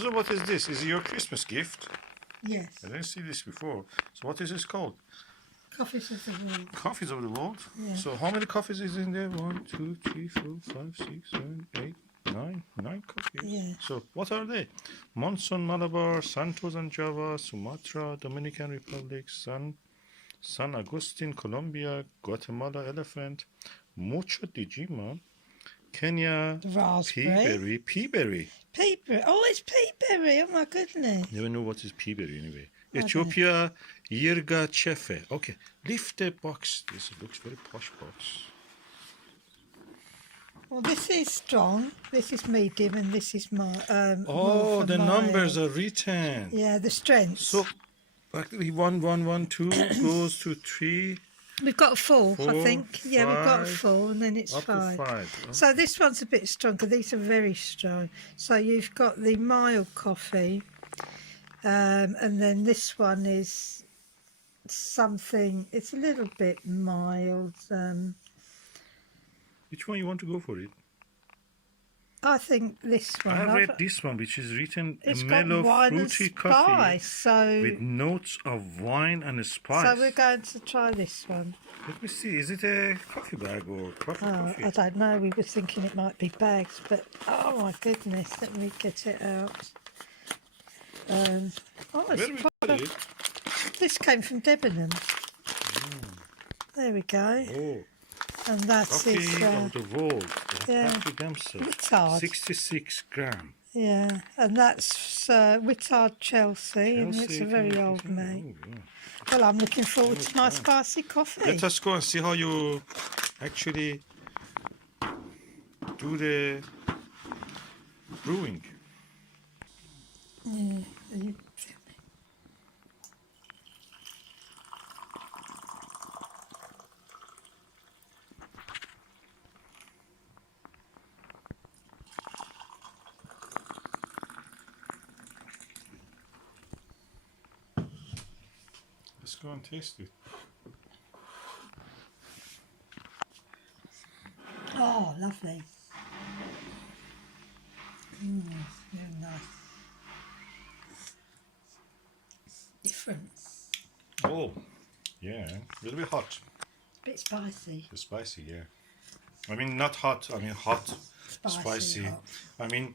So what is this? Is it your Christmas gift? Yes. I didn't see this before. So what is this called? Coffees of the world. Coffees of the world? Yeah. So how many coffees is in there? 1, 2, 3, 4, 5, 6, 7, 8, 9. 9 coffees. Yeah. So what are they? Monson, Malabar, Santos and Java, Sumatra, Dominican Republic, San Agustin, Colombia, Guatemala elephant, Mucho Dijima, Kenya, Raspberry. peaberry. Peaberry. Oh, it's peaberry. Oh, my goodness. Never know what is peaberry anyway. Okay. Ethiopia, Yirga Chefe. Okay, lift the box. This looks very posh box. Well, this is strong. This is medium, and this is my. Oh, the numbers are written. Yeah, the strength. So, actually, 1, 1, 1, 2 goes to 3. We've got 4, I 4, think. Yeah, we've got 5, 4, and then it's up 5. to 5. Oh. So this one's a bit stronger. These are very strong. So you've got the mild coffee, and then this one is something. It's a little bit mild. Which one you want to go for it? I think this one. I read this one, which is written It's mellow got wine fruity and coffee spice, so with notes of wine and spice. so we're going to try this one. Let me see. Is it a coffee bag or coffee? I don't know. We were thinking it might be bags, but oh my goodness, let me get it out. Where we got it? This came from Debenham. There we go. Oh, And that's coffee his. of the world. yeah. Whittard. 66 gram. Yeah, and that's Whittard Chelsea, and it's a very old mate. Oh, yeah. Well, I'm looking forward to my spicy coffee. Let us go and see how you actually do the brewing. Yeah, you- Let's go and taste it. Oh, lovely. Very nice. Different. Oh, yeah, a little bit hot. Bit spicy. It's spicy, yeah. I mean, not hot. I mean, hot, spicy. Hot. I mean,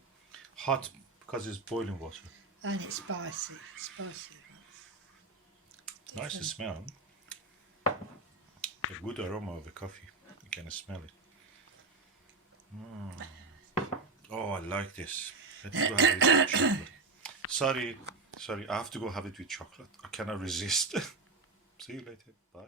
hot because it's boiling water. And it's spicy. Spicy. Nice to smell. A good aroma of the coffee. You can smell it. Oh, I like this. Let me go have it with chocolate. Sorry, I have to go have it with chocolate. I cannot resist. See you later. Bye.